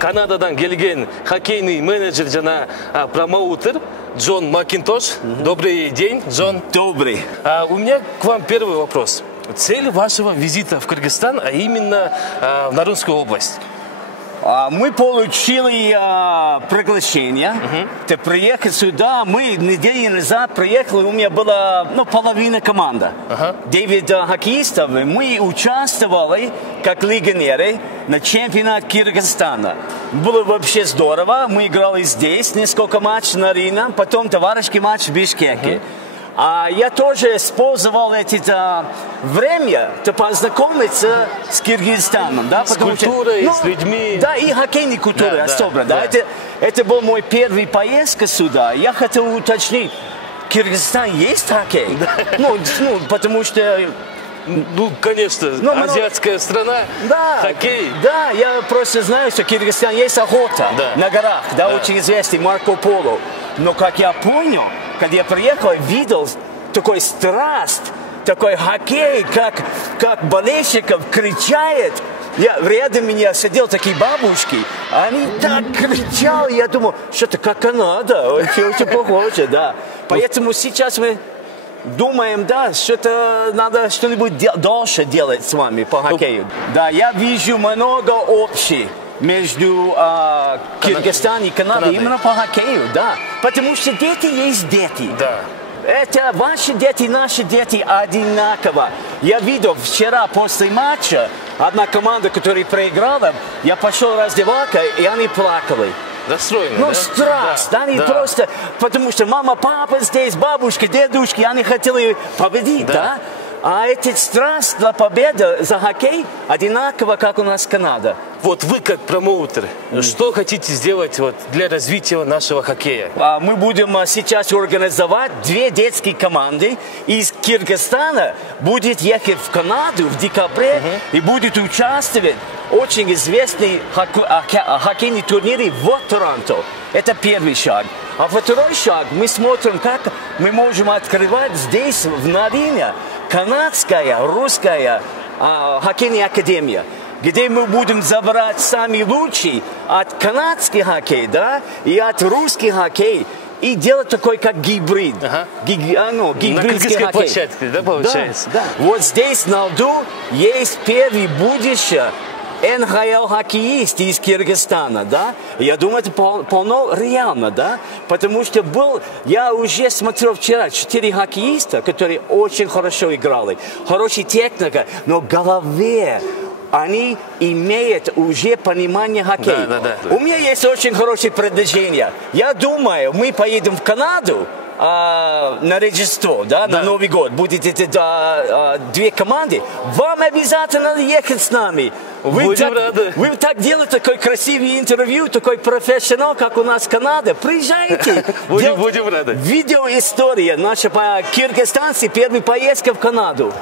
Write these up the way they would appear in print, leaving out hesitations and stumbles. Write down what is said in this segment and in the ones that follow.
Канададан келген хоккейный менеджер жана промоутер Джон Макинтош. Добрый день, Джон. Добрый. У меня к вам первый вопрос. Цель вашего визита в Кыргызстан, а именно в Нарынскую область? Мы получили приглашение приехать сюда. Мы неделю назад приехали, у меня была половина команды. 9 хоккеистов. Мы участвовали как легионеры на чемпионате Кыргызстана. Было вообще здорово. Мы играли здесь несколько матчей на арене, потом товарищеский матч в Бишкеке. Я тоже использовал это время, познакомиться с Кыргызстаном. Да, с культурой, с людьми. Да, и хоккейной культурой особенно. Да. Это был мой первый поездка сюда. Я хотел уточнить, в Кыргызстане есть хоккей? Потому что... конечно, азиатская страна, хоккей. Да, я просто знаю, что в Кыргызстане есть охота на горах, очень известный Марко Поло. Но, как я понял, когда я приехал, видел такой страсть, такой хоккей, как болельщиков кричает. Рядом меня сидели такие бабушки, они так кричали, я думал, что-то как Канада, очень похоже, да. Поэтому сейчас мы думаем, что-то надо что-нибудь дольше делать с вами по хоккею. Да, я вижу много общего между Кыргызстаном и Канадой именно по хоккею, да. Потому что дети есть дети. Да. Это ваши дети, наши дети одинаково. Я видел вчера после матча одна команда, которая проиграла, я пошел раздевалка, и они плакали. Расстроены, страсть, они просто, потому что мама, папа здесь, бабушка, дедушки, они хотели победить, да? А эта страсть для победы за хоккей одинаково, как у нас Канада. Вот вы как промоутер, что хотите сделать для развития нашего хоккея? Мы будем сейчас организовать 2 детские команды. Из Кыргызстана будет ехать в Канаду в декабре и будет участвовать в очень известной хоккейной турнире в Торонто. Это первый шаг. А второй шаг, мы смотрим, как мы можем открывать здесь, в Нарине, канадская, русская хоккейная академия, где мы будем забрать самые лучшие от канадских хоккей, и от русских хоккей, и делать такой, как гибрид. Гибридский хоккей. Площадке, получается? Да. Вот здесь на льду есть первый будущее НХЛ-хоккеист из Кыргызстана, да? Я думаю, это полно реально, да? Потому что я уже смотрел вчера 4 хоккеиста, которые очень хорошо играли. Хорошая техника, но в голове они имеют уже понимание хоккея. У меня есть очень хорошее предложение. Я думаю, мы поедем в Канаду на Рождество, на Новый год. Будет это 2 команды. Вам обязательно надо ехать с нами. Вы так делаете такой красивый интервью, такой профессионал, как у нас Канада. Приезжайте. Будем рады. Видеоистория наша кыргызстанцы, первая поездка в Канаду.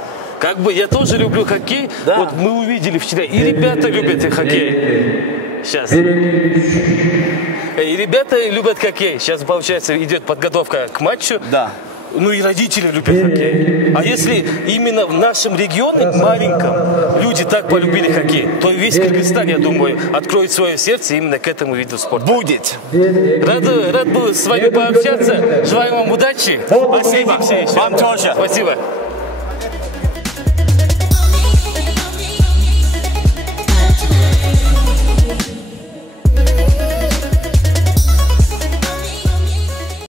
Я тоже люблю хоккей. Вот мы увидели вчера, и ребята любят хоккей. Сейчас. И ребята любят хоккей. Сейчас, получается, идет подготовка к матчу. Да. И родители любят хоккей. А если именно в нашем регионе, маленьком, люди так полюбили хоккей, то весь Кыргызстан, я думаю, откроет свое сердце именно к этому виду спорта. Будет. Рад был с вами пообщаться. Желаю вам удачи. Посидимся еще. Вам тоже. Спасибо.